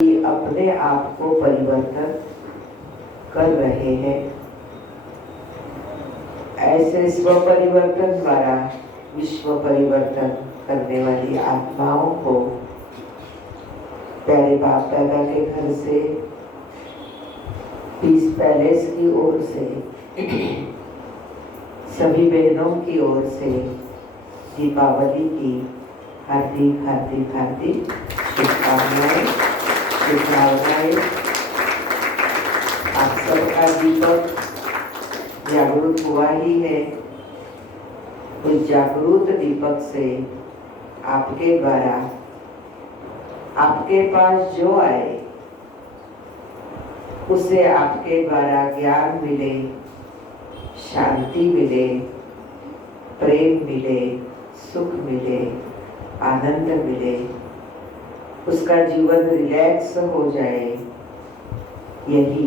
अपने आप को परिवर्तन कर रहे हैं। ऐसे स्व परिवर्तन द्वारा विश्व परिवर्तन करने वाली आत्माओं को प्यारे बाप दादा के घर से, पीस पैलेस की ओर से, सभी बहनों की ओर से दीपावली की हार्दिक हार्दिक हार्दिक शुभकामनाएं। आप सबका दीपक जागरूक हुआ ही है। उस जागरूक दीपक से आपके द्वारा आपके पास जो आए उसे आपके द्वारा ज्ञान मिले, शांति मिले, प्रेम मिले, सुख मिले, आनंद मिले, उसका जीवन रिलैक्स हो जाए, यही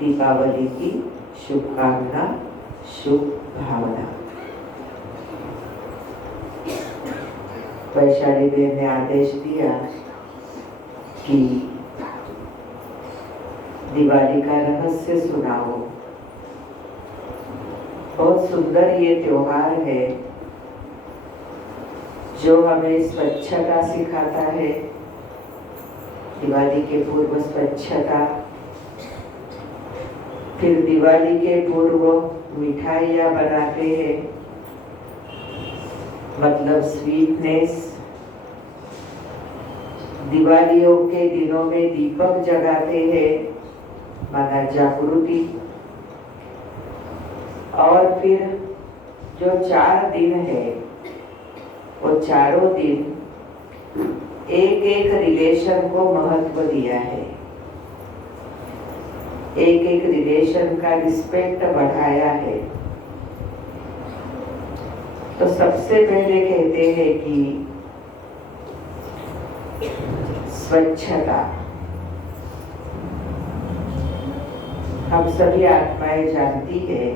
दीपावली की शुभकामना, शुभ भावना। वैशाली देव ने आदेश दिया कि दिवाली का रहस्य सुनाओ। बहुत सुंदर ये त्योहार है जो हमें स्वच्छता सिखाता है। दिवाली के पूर्व स्वच्छता, फिर दिवाली के पूर्व मिठाइयाँ बनाते हैं, मतलब स्वीटनेस। दिवालियों के दिनों में दीपक जगाते हैं, माना जागृति। और फिर जो 4 दिन है, वो चारों दिन एक एक रिलेशन को महत्व दिया है, एक एक रिलेशन का रिस्पेक्ट बढ़ाया है। तो सबसे पहले कहते हैं कि स्वच्छता। हम सभी आत्माएं जानती है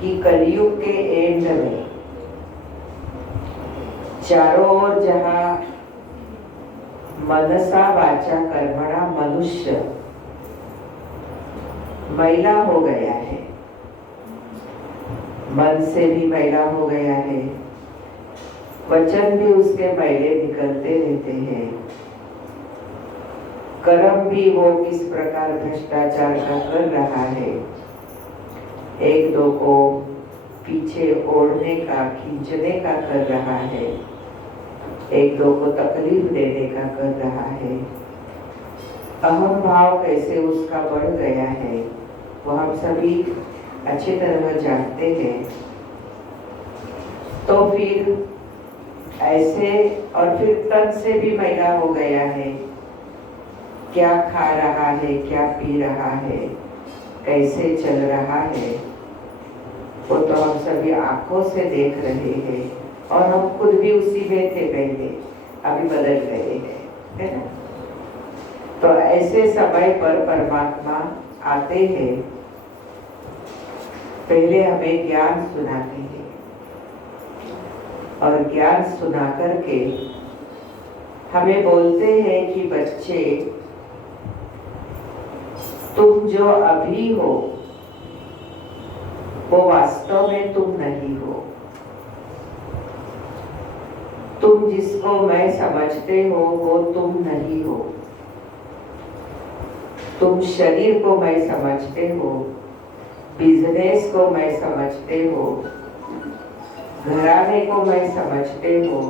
कि कलयुग के एंड में चारों ओर जहाँ मनसा वाचा कर्मणा मनुष्य मैला हो गया है, मन से भी मैला हो गया है, वचन भी उसके मैले निकलते रहते हैं, कर्म भी वो किस प्रकार भ्रष्टाचार का कर रहा है, एक दो को पीछे ओढ़ने का, खींचने का कर रहा है, एक दो को तकलीफ देने का कर रहा है। अहम भाव कैसे उसका बढ़ गया है वो हम सभी अच्छी तरह जानते हैं। तो फिर ऐसे, और फिर तन से भी मैला हो गया है, क्या खा रहा है, क्या पी रहा है, कैसे चल रहा है, वो तो हम सभी आंखों से देख रहे हैं। और हम खुद भी उसी में थे पहले, अभी बदल गए हैं, है ना। तो ऐसे समय पर परमात्मा आते हैं, पहले हमें ज्ञान सुनाते हैं, और ज्ञान सुना करके हमें बोलते हैं कि बच्चे, तुम जो अभी हो वो वास्तव में तुम नहीं हो। तुम जिसको मैं समझते हो वो तुम नहीं हो। तुम शरीर को मैं समझते हो, बिजनेस को मैं समझते हो, घराने को मैं समझते हो,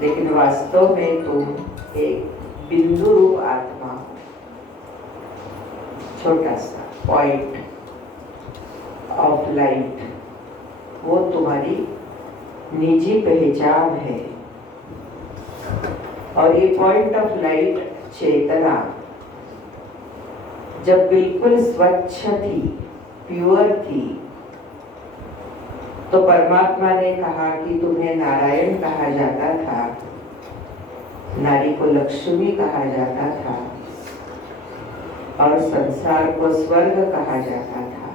लेकिन वास्तव में तुम एक बिंदु रूप आत्मा हो। छोटा सा पॉइंट ऑफ लाइट, वो तुम्हारी निजी पहचान है। और ये पॉइंट ऑफ लाइट चेतना जब बिल्कुल स्वच्छ थी, प्योर थी, तो परमात्मा ने कहा कि तुम्हें नारायण कहा जाता था, नारी को लक्ष्मी कहा जाता था, और संसार को स्वर्ग कहा जाता था।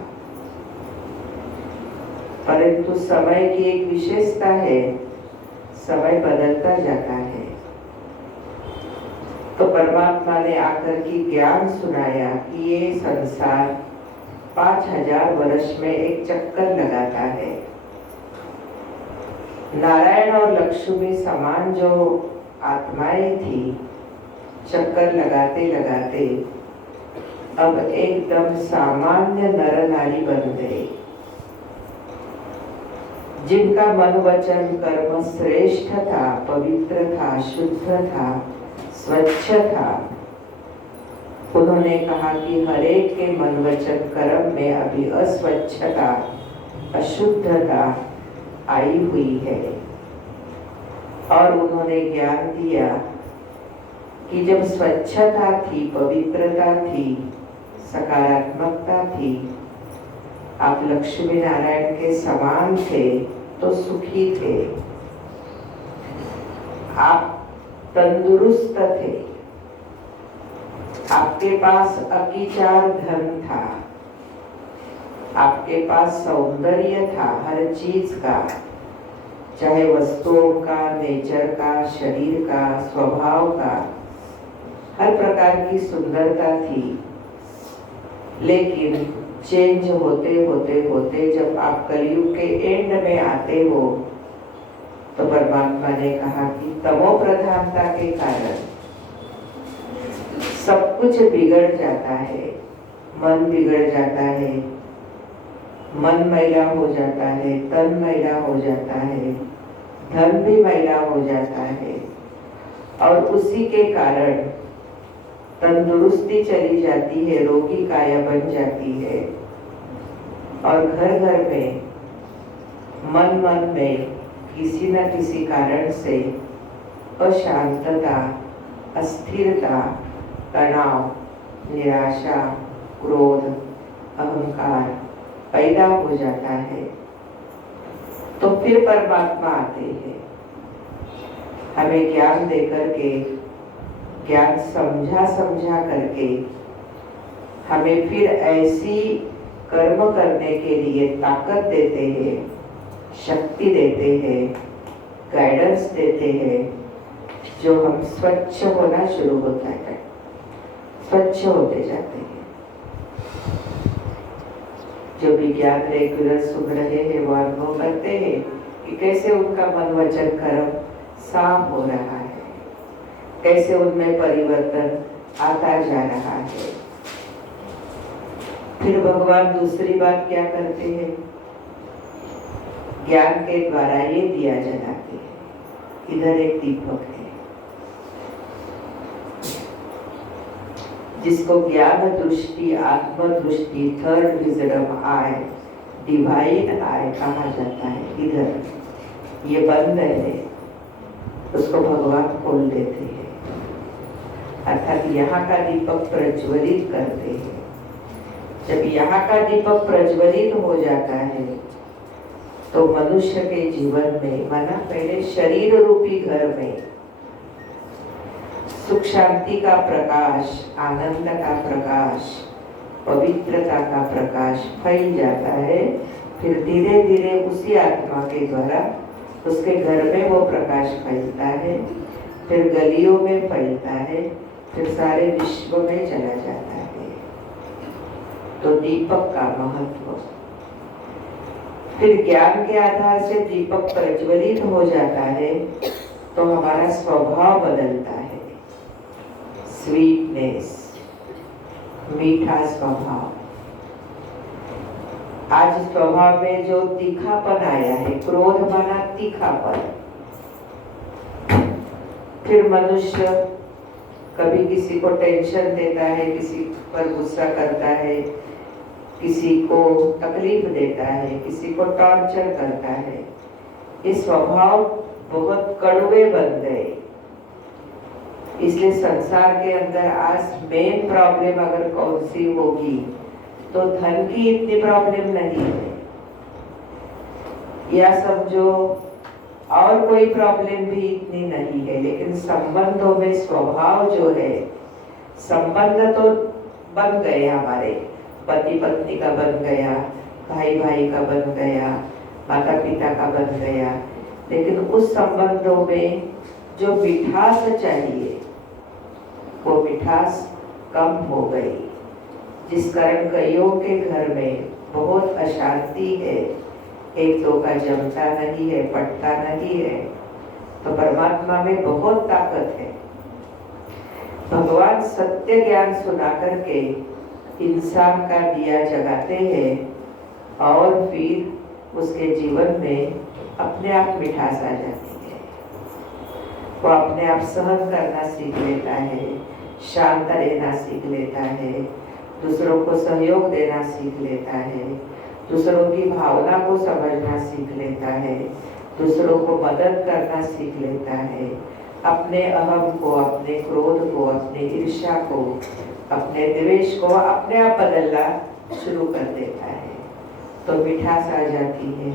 परंतु समय की एक विशेषता है, समय बदलता जाता है। तो परमात्मा ने आकर की ज्ञान सुनाया कि ये संसार 5000 वर्ष में एक चक्कर लगाता है। नारायण और लक्ष्मी समान जो आत्माएं थी, चक्कर लगाते लगाते अब एकदम सामान्य नर नारी बन गए, जिनका मन वचन कर्म श्रेष्ठ था, पवित्र था, शुद्ध था, स्वच्छ था। उन्होंने कहा कि हरेक के मन वचन कर्म में अभी अस्वच्छता, अशुद्धता आई हुई है। और उन्होंने ज्ञान दिया कि जब स्वच्छता थी, पवित्रता थी, सकारात्मकता थी, आप लक्ष्मी नारायण के समान थे तो सुखी थे, आप तंदुरुस्त थे, आपके पास अकीचार धन था, आपके पास सौंदर्य था हर चीज का, चाहे वस्तुओं का, नेचर का, शरीर का, स्वभाव का, हर प्रकार की सुंदरता थी। लेकिन चेंज होते होते होते जब आप कलयुग के एंड में आते हो तो परमात्मा ने कहा कि तमो प्रधानता के कारण सब कुछ बिगड़ जाता है, मन बिगड़ जाता है, मन मैला हो जाता है, तन मैला हो जाता है, धन भी मैला हो जाता है, और उसी के कारण तंदुरुस्ती चली जाती है, रोगी काया बन जाती है, और घर घर में मन मन में किसी न किसी कारण से अशांतता, अस्थिरता, तनाव, निराशा, क्रोध, अहंकार पैदा हो जाता है। तो फिर परमात्मा आते हैं, हमें ज्ञान देकर के, ज्ञान समझा समझा करके हमें फिर ऐसी कर्म करने के लिए ताकत देते हैं, शक्ति देते हैं, गाइडेंस देते हैं, जो हम स्वच्छ होना शुरू होता है, स्वच्छ होते जाते हैं। जो विज्ञान रेगुलर सुन रहे हैं वो अनुभव करते हैं कि कैसे उनका मन वचन कर्म साफ हो रहा है, कैसे उनमें परिवर्तन आता जा रहा है। फिर भगवान दूसरी बात क्या करते हैं, ज्ञान के द्वारा ये दिया जलाते हैं। इधर एक दीपक है जिसको ज्ञान दृष्टि, आत्म दृष्टि, थर्ड विजडम आए, डिवाइन आए कहा जाता है। इधर ये बंद है, उसको भगवान खोल देते हैं, अर्थात यहाँ का दीपक प्रज्वलित करते हैं। जब यहाँ का दीपक प्रज्वलित हो जाता है तो मनुष्य के जीवन में, माना पहले शरीर रूपी घर में सुख शांति का प्रकाश, आनंद का प्रकाश, पवित्रता का प्रकाश फैल जाता है। फिर धीरे धीरे उसी आत्मा के द्वारा उसके घर में वो प्रकाश फैलता है, फिर गलियों में फैलता है, फिर सारे विश्व में चला जाता है। तो दीपक का महत्व, फिर ज्ञान के आधार से दीपक प्रज्वलित हो जाता है तो हमारा स्वभाव बदलता है, स्वीटनेस, मीठा स्वभाव। आज स्वभाव में जो तीखापन आया है, क्रोध माना तीखापन। फिर मनुष्य कभी किसी को टेंशन देता है, किसी पर गुस्सा करता है, किसी को तकलीफ देता है, किसी को टॉर्चर करता है। ये स्वभाव बहुत कड़वे बन गए। इसलिए संसार के अंदर आज मेन प्रॉब्लम अगर कौन सी होगी तो धन की इतनी प्रॉब्लम नहीं है, या समझो और कोई प्रॉब्लम भी इतनी नहीं है, लेकिन संबंधों में स्वभाव जो है, संबंध तो बन गए हमारे, पति पत्नी का बन गया, भाई भाई का बन गया, माता पिता का बन गया, लेकिन उस संबंधों में जो मिठास चाहिए, वो मिठास कम हो गई, जिस कारण कईयों के घर में बहुत अशांति है, एक दो का जमता नहीं है, पटता नहीं है। तो परमात्मा में बहुत ताकत है। भगवान सत्य ज्ञान सुना करके इंसान का दिया जगाते हैं और फिर उसके जीवन में अपने आप मिठास आ जाती है। वो अपने आप सहन करना सीख लेता है, शांत रहना सीख लेता है, दूसरों को सहयोग देना सीख लेता है, दूसरों की भावना को समझना सीख लेता है, दूसरों को मदद करना सीख लेता है, अपने अहम को, अपने क्रोध को, अपने ईर्ष्या को, अपने द्वेष को अपने आप बदलना शुरू कर देता है। तो मिठास आ जाती है,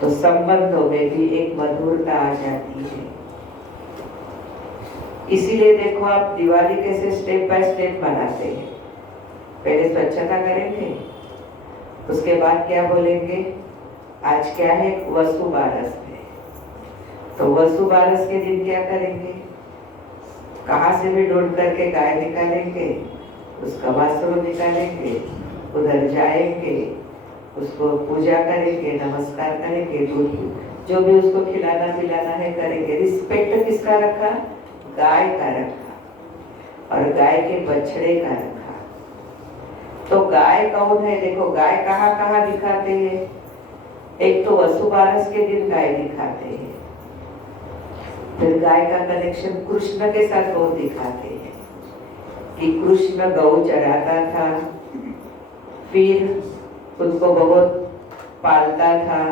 तो संबंधों में भी एक मधुरता आ जाती है। इसीलिए देखो आप दिवाली कैसे स्टेप बाय स्टेप मनाते हैं। पहले स्वच्छता करेंगे, उसके बाद क्या बोलेंगे, आज क्या है, वसु बारस है। तो वसु बारस के दिन क्या करेंगे, कहाँ से भी ढूंढ करके गाय निकालेंगे, उसका वासरू निकालेंगे, उधर जाएंगे, उसको पूजा करेंगे, नमस्कार करेंगे, दूध जो भी उसको खिलाना पिलाना है करेंगे। रिस्पेक्ट किसका रखा, गाय का रखा और गाय के बछड़े का रखा। तो गाय कौन है, देखो गाय कहाँ कहाँ दिखाते हैं। एक तो वसु बारस के दिन गाय दिखाते हैं, फिर गाय का कनेक्शन कृष्ण के साथ बहुत दिखाते हैं कि कृष्ण गौ चराता था, फिर उसको बहुत पालता था।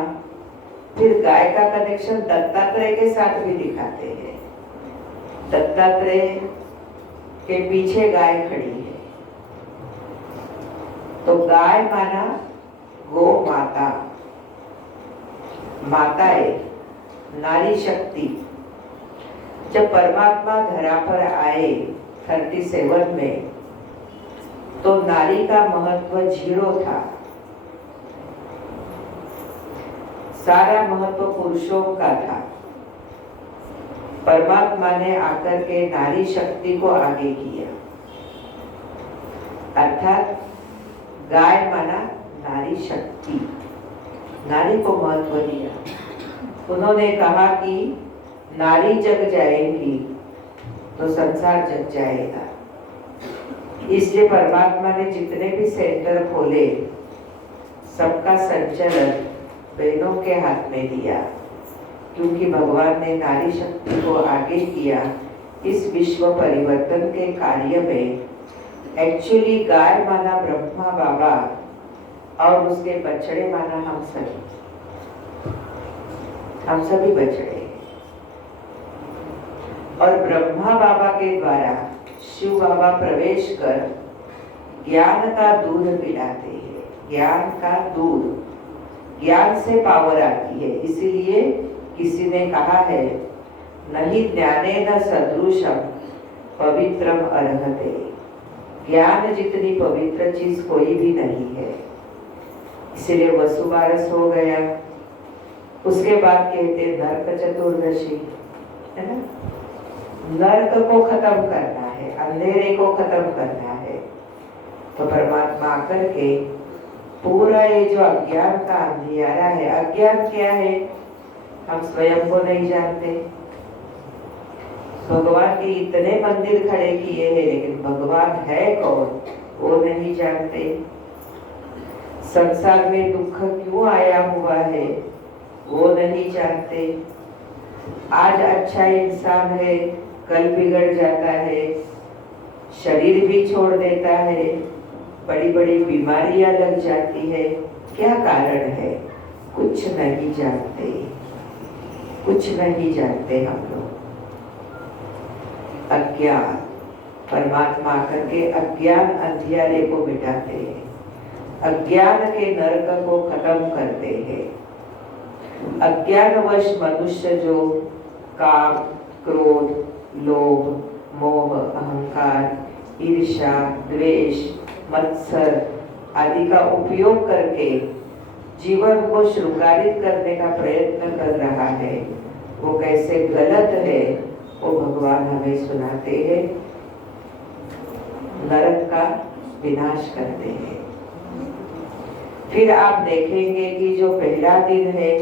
फिर गाय का कनेक्शन दत्तात्रेय के साथ भी दिखाते हैं। दत्तात्रेय के पीछे गाय खड़ी है। तो गाय माना गो माता, माताएं, नारी शक्ति। जब परमात्मा धरा पर आए 37 में, तो नारी का महत्व 0 था, सारा महत्व पुरुषों का था। परमात्मा ने आकर के नारी शक्ति को आगे किया, अर्थात गाय माना नारी शक्ति, नारी को महत्व दिया। उन्होंने कहा कि नारी जग जाएगी तो संसार जग जाएगा। इसलिए परमात्मा ने जितने भी सेंटर खोले, सबका संचालन बहनों के हाथ में दिया, क्योंकि भगवान ने नारी शक्ति को आगे किया। इस विश्व परिवर्तन के कार्य में एक्चुअली गाय माना ब्रह्मा बाबा और उसके बछड़े माना हम सभी बछड़े। और ब्रह्मा बाबा के द्वारा शिव बाबा प्रवेश कर ज्ञान का दूध पिलाते हैं। ज्ञान का दूध, ज्ञान से पावर आती है। इसीलिए किसी ने कहा है, नहीं ज्ञानेन सदृशम पवित्रम अर्हते। ज्ञान जितनी पवित्र चीज कोई भी नहीं है। इसलिए वसु बारस हो गया। उसके बाद कहते नरक चतुर्दशी, है ना। नरक को खत्म करना है, अंधेरे को खत्म करना है। तो परमात्मा आकर के पूरा ये जो अज्ञान का अंधियारा है, अज्ञान क्या है हम स्वयं को नहीं जानते। भगवान के इतने मंदिर खड़े किए हैं, लेकिन भगवान है कौन वो नहीं जानते। संसार में दुख क्यों आया हुआ है वो नहीं जानते। आज अच्छा इंसान है, कल बिगड़ जाता है, शरीर भी छोड़ देता है, बड़ी बड़ी बीमारियां लग जाती है। क्या कारण है? कुछ नहीं जानते, कुछ नहीं जानते हम लोग। अज्ञान, परमात्मा करके अज्ञान अंधियारे को मिटाते हैं, अज्ञान के नरक को खत्म करते हैं। अज्ञानवश मनुष्य जो काम, क्रोध, लोभ, मोह, अहंकार, ईर्ष्या, द्वेष, मत्सर आदि का उपयोग करके जीवन को श्रृंगारित करने का प्रयत्न कर रहा है, वो कैसे गलत है वो भगवान हमें सुनाते हैं। विनाश करते हैं। फिर आप देखेंगे कि जो पहला दिन है,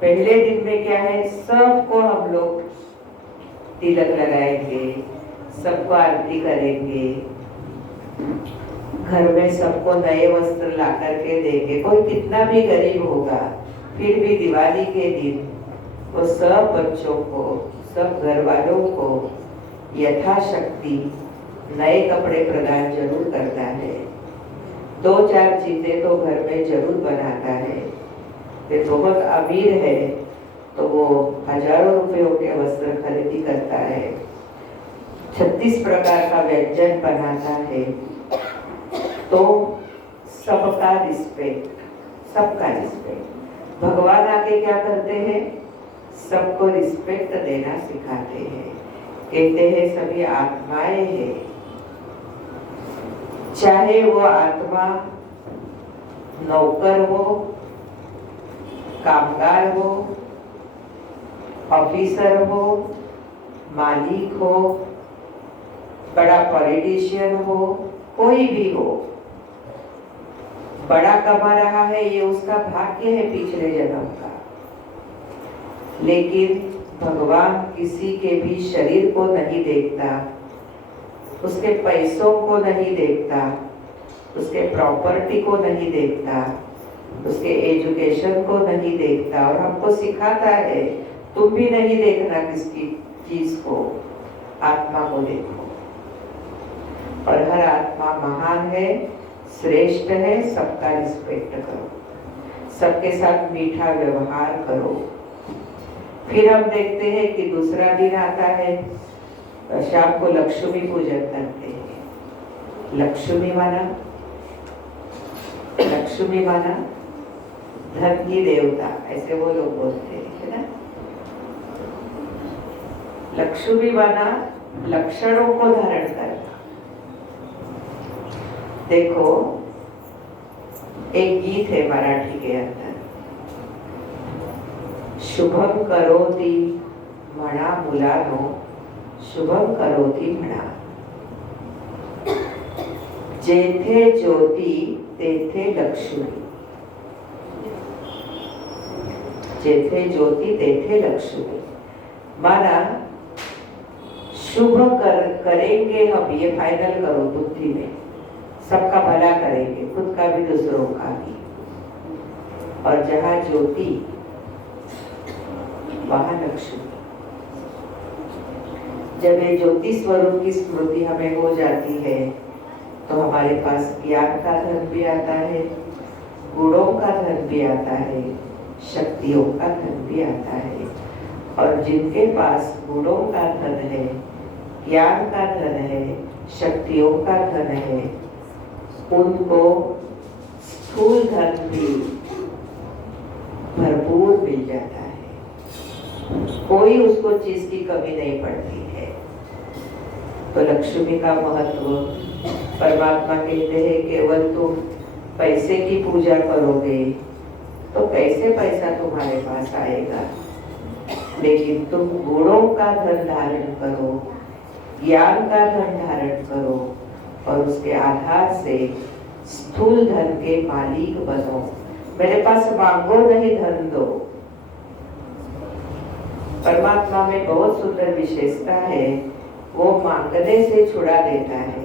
पहले दिन में क्या है, सबको हम लोग तिलक लगाएंगे, सबको आरती करेंगे, घर में सबको नए वस्त्र ला करके देंगे। कोई कितना भी गरीब होगा, फिर भी दिवाली के दिन वो सब बच्चों को, सब घर वालों को यथाशक्ति नए कपड़े प्रदान जरूर करता है। 2-4 चीजें तो घर में जरूर बनाता है। वे बहुत अमीर है तो वो हजारों रुपयों के वस्त्र खरीदी करता है। 36 प्रकार का व्यंजन बनाता है। तो सबका रिस्पेक्ट, सबका रिस्पेक्ट। भगवान आके क्या करते हैं, सबको रिस्पेक्ट देना सिखाते हैं। कहते हैं सभी आत्माएं हैं, चाहे वो आत्मा नौकर हो, कामगार हो, ऑफिसर हो, मालिक हो, बड़ा पॉलिटिशियन हो, कोई भी हो, बड़ा कमा रहा है ये उसका भाग्य है पिछले जन्म का। लेकिन भगवान किसी के भी शरीर को नहीं देखता, उसके पैसों को नहीं देखता, उसके प्रॉपर्टी को नहीं देखता, उसके एजुकेशन को नहीं देखता। और हमको सिखाता है तुम भी नहीं देखना किसी चीज को, आत्मा को देखो। और हर आत्मा महान है, श्रेष्ठ है, सबका रिस्पेक्ट करो, सबके साथ मीठा व्यवहार करो। फिर हम देखते हैं कि दूसरा दिन आता है, शाम को लक्ष्मी पूजन करते हैं। लक्ष्मी माना, लक्ष्मी माना धन की देवता, ऐसे वो लोग बोलते हैं, है ना। लक्ष्मी माना लक्षणों को धारण करना। देखो एक गीत है मराठी के अंदर, शुभम करोति म्हणा मुलानो, शुभम करोति म्हणा। जेथे ज्योती तेथे लक्ष्मी, जेथे ज्योती तेथे लक्ष्मी। माना शुभ करेंगे हम, ये फाइनल करो बुद्धि में, सबका भला करेंगे, खुद का भी दूसरों का भी। और जहाँ ज्योति वहाँ लक्ष्मी। जब ये ज्योति स्वरूप की स्मृति हमें हो जाती है तो हमारे पास ज्ञान का धन भी आता है, गुणों का धन भी आता है, शक्तियों का धन भी आता है। और जिनके पास गुणों का धन है, ज्ञान का धन है, शक्तियों का धन है, उनको स्थूल धन भी भरपूर मिल जाता है, कोई उसको चीज की कमी नहीं पड़ती है। तो लक्ष्मी का महत्व, परमात्मा कहते हैं केवल तुम पैसे की पूजा करोगे तो कैसे पैसा तुम्हारे पास आएगा, लेकिन तुम गुणों का धन धारण करो, ज्ञान का धन धारण करो और उसके आधार से स्थूल धन के मालिक बनो। मेरे पास मांगो नहीं, धन दो। परमात्मा में बहुत सुंदर विशेषता है, वो मांगने से छुड़ा देता है।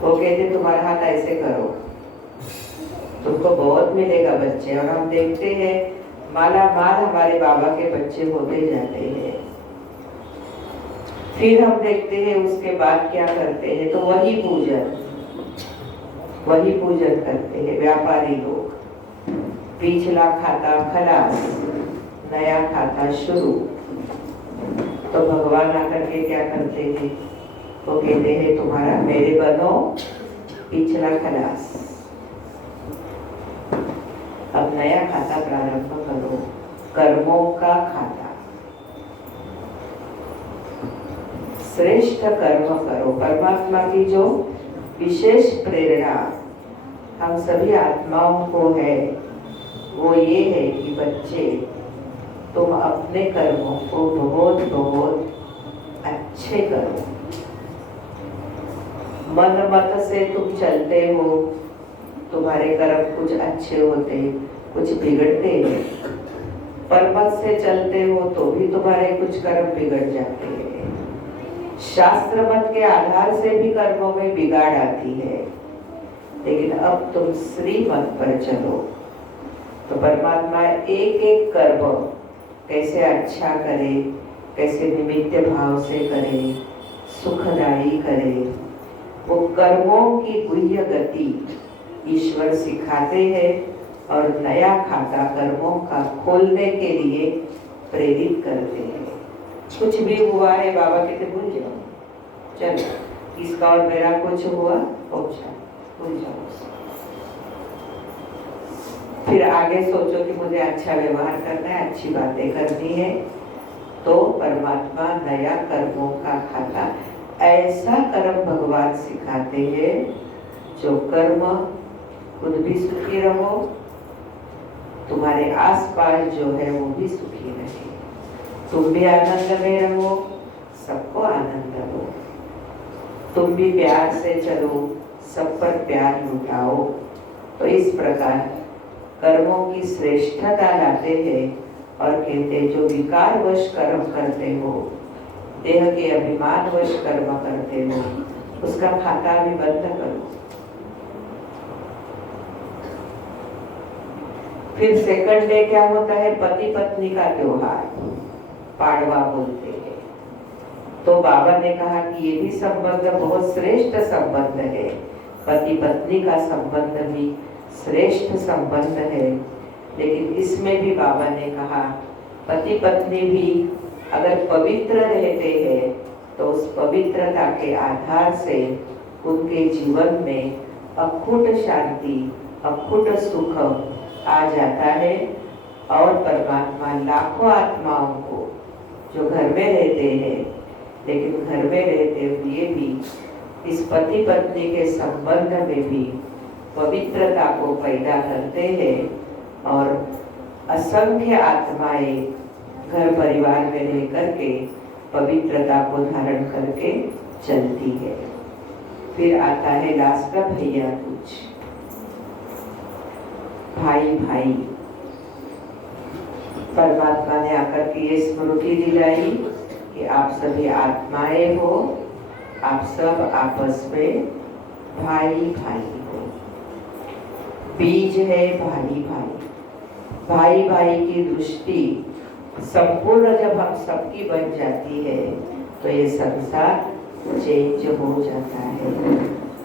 वो कहते तुम्हारा हाथ ऐसे करो, तुमको बहुत मिलेगा बच्चे। और हम देखते हैं माला माल हमारे बाबा के बच्चे होते जाते हैं। फिर हम देखते हैं उसके बाद क्या करते हैं, तो वही पूजन करते हैं व्यापारी लोग। पिछला खाता खलास, नया खाता शुरू। तो भगवान आकर के क्या करते हैं, वो कहते हैं तुम्हारा मेरे बनो, पिछला खलास, अब नया खाता प्रारंभ करो, कर्मों का खाता। श्रेष्ठ कर्म करो। परमात्मा की जो विशेष प्रेरणा हम सभी आत्माओं को है, वो ये है कि बच्चे तुम अपने कर्मों को बहुत बहुत अच्छे करो। मन मत से तुम चलते हो, तुम्हारे कर्म कुछ अच्छे होते, कुछ बिगड़ते हैं। पर मत से चलते हो तो भी तुम्हारे कुछ कर्म बिगड़ जाते हैं। शास्त्र मत के आधार से भी कर्मों में बिगाड़ आती है। लेकिन अब तुम श्री मत पर चलो तो परमात्मा एक एक कर्म कैसे अच्छा करे, कैसे निमित्त भाव से करे, सुखदायी करे, वो कर्मों की गुह्य गति ईश्वर सिखाते हैं और नया खाता कर्मों का खोलने के लिए प्रेरित करते हैं। कुछ भी हुआ है बाबा कहते भूल जाओ, चलो इसका और मेरा कुछ हुआ भूल जाओ, फिर आगे सोचो कि मुझे अच्छा व्यवहार करना है, अच्छी बातें करनी है। तो परमात्मा नया कर्मों का खाता, ऐसा कर्म भगवान सिखाते हैं जो कर्म खुद भी सुखी रहो, तुम्हारे आसपास जो है वो भी सुखी रहे, तुम भी आनंद में रहो, सबको आनंद दो, तुम भी प्यार से चलो, सब पर प्यार लुटाओ। तो इस प्रकार कर्मों की श्रेष्ठता लाते हैं और कहते जो विकारवश कर्म करते हो, देह के अभिमानवश कर्म करते हो, उसका खाता भी बंद करो। फिर सेकंड डे क्या होता है? पति पत्नी का त्योहार, पाड़वा बोलते हैं। तो बाबा ने कहा कि ये भी संबंध बहुत श्रेष्ठ संबंध है, पति पत्नी का संबंध भी श्रेष्ठ संबंध है। लेकिन इसमें भी बाबा ने कहा पति पत्नी भी अगर पवित्र रहते हैं तो उस पवित्रता के आधार से उनके जीवन में अखुट शांति, अखुट सुख आ जाता है। और परमात्मा लाखों आत्माओं को जो घर में रहते हैं, लेकिन घर में रहते हुए भी इस पति पत्नी के संबंध में भी पवित्रता को पैदा करते हैं और असंख्य आत्माएं घर परिवार में रह करके पवित्रता को धारण करके चलती है। फिर आता है लास्ट का भैया दूज, भाई भाई। परमात्मा ने आकर के ये स्मृति दिलाई कि आप सभी आत्माएं हो, आप सब आपस में भाई भाई हो। बीज है भाई भाई, भाई भाई की दृष्टि संपूर्ण जब हम सबकी बन जाती है तो ये संसार चेंज हो जाता है।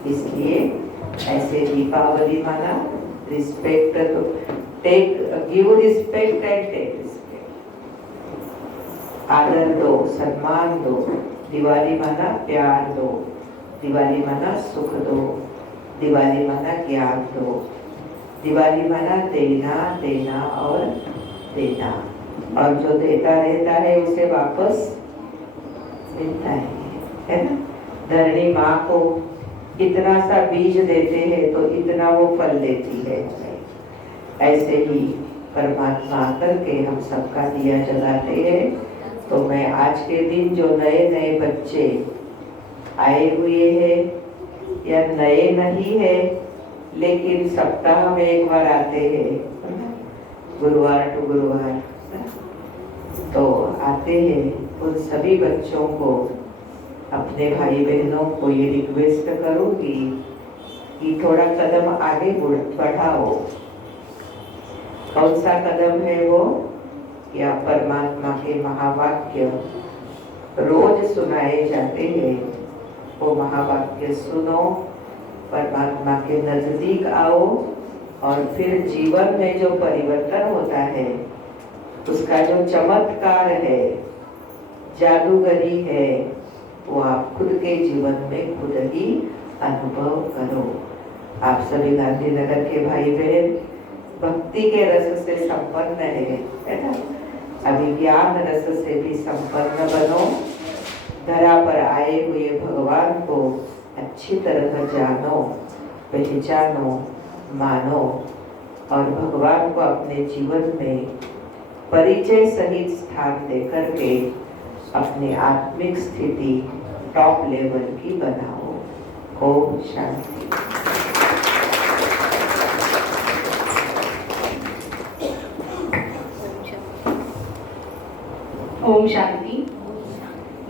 इसलिए ऐसे दीपावली माना, रिस्पेक्ट तो take, give respect and take respect, आदर दो, सम्मान दो। दिवाली माना प्यार दो, दिवाली माना सुख दो, दिवाली माना ज्ञान दो, दिवाली माना देना देना और देना। और जो देता रहता है उसे वापस मिलता है ना। धरणी माँ को इतना सा बीज देते हैं तो इतना वो फल देती है। ऐसे ही परमात्मा आकर के हम सबका दिया जलाते हैं। तो मैं आज के दिन जो नए नए बच्चे आए हुए हैं या नए नहीं है लेकिन सप्ताह में एक बार आते हैं, गुरुवार टू गुरुवार तो आते हैं, उन सभी बच्चों को, अपने भाई बहनों को ये रिक्वेस्ट करूंगी कि थोड़ा कदम आगे बढ़ाओ। कौन सा कदम है वो? या परमात्मा के महावाक्य रोज सुनाए जाते हैं, वो महावाक्य सुनो, परमात्मा के नजदीक आओ और फिर जीवन में जो परिवर्तन होता है, उसका जो चमत्कार है, जादूगरी है, वो आप खुद के जीवन में खुद ही अनुभव करो। आप सभी गांधीनगर के भाई बहन भक्ति के रस से संपन्न है ना। अभी ज्ञान रस से भी संपन्न बनो। धरा पर आए हुए भगवान को अच्छी तरह जानो, पहचानो, मानो और भगवान को अपने जीवन में परिचय सहित स्थान देकर के अपनी आत्मिक स्थिति टॉप लेवल की बनाओ। ओम शांति। ओम शांति।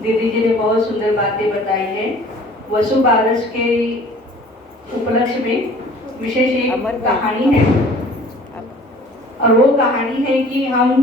दीदी जी ने बहुत सुंदर बातें बताई है। वसु बारस के उपलक्ष्य में विशेष एक कहानी है, और वो कहानी है कि हम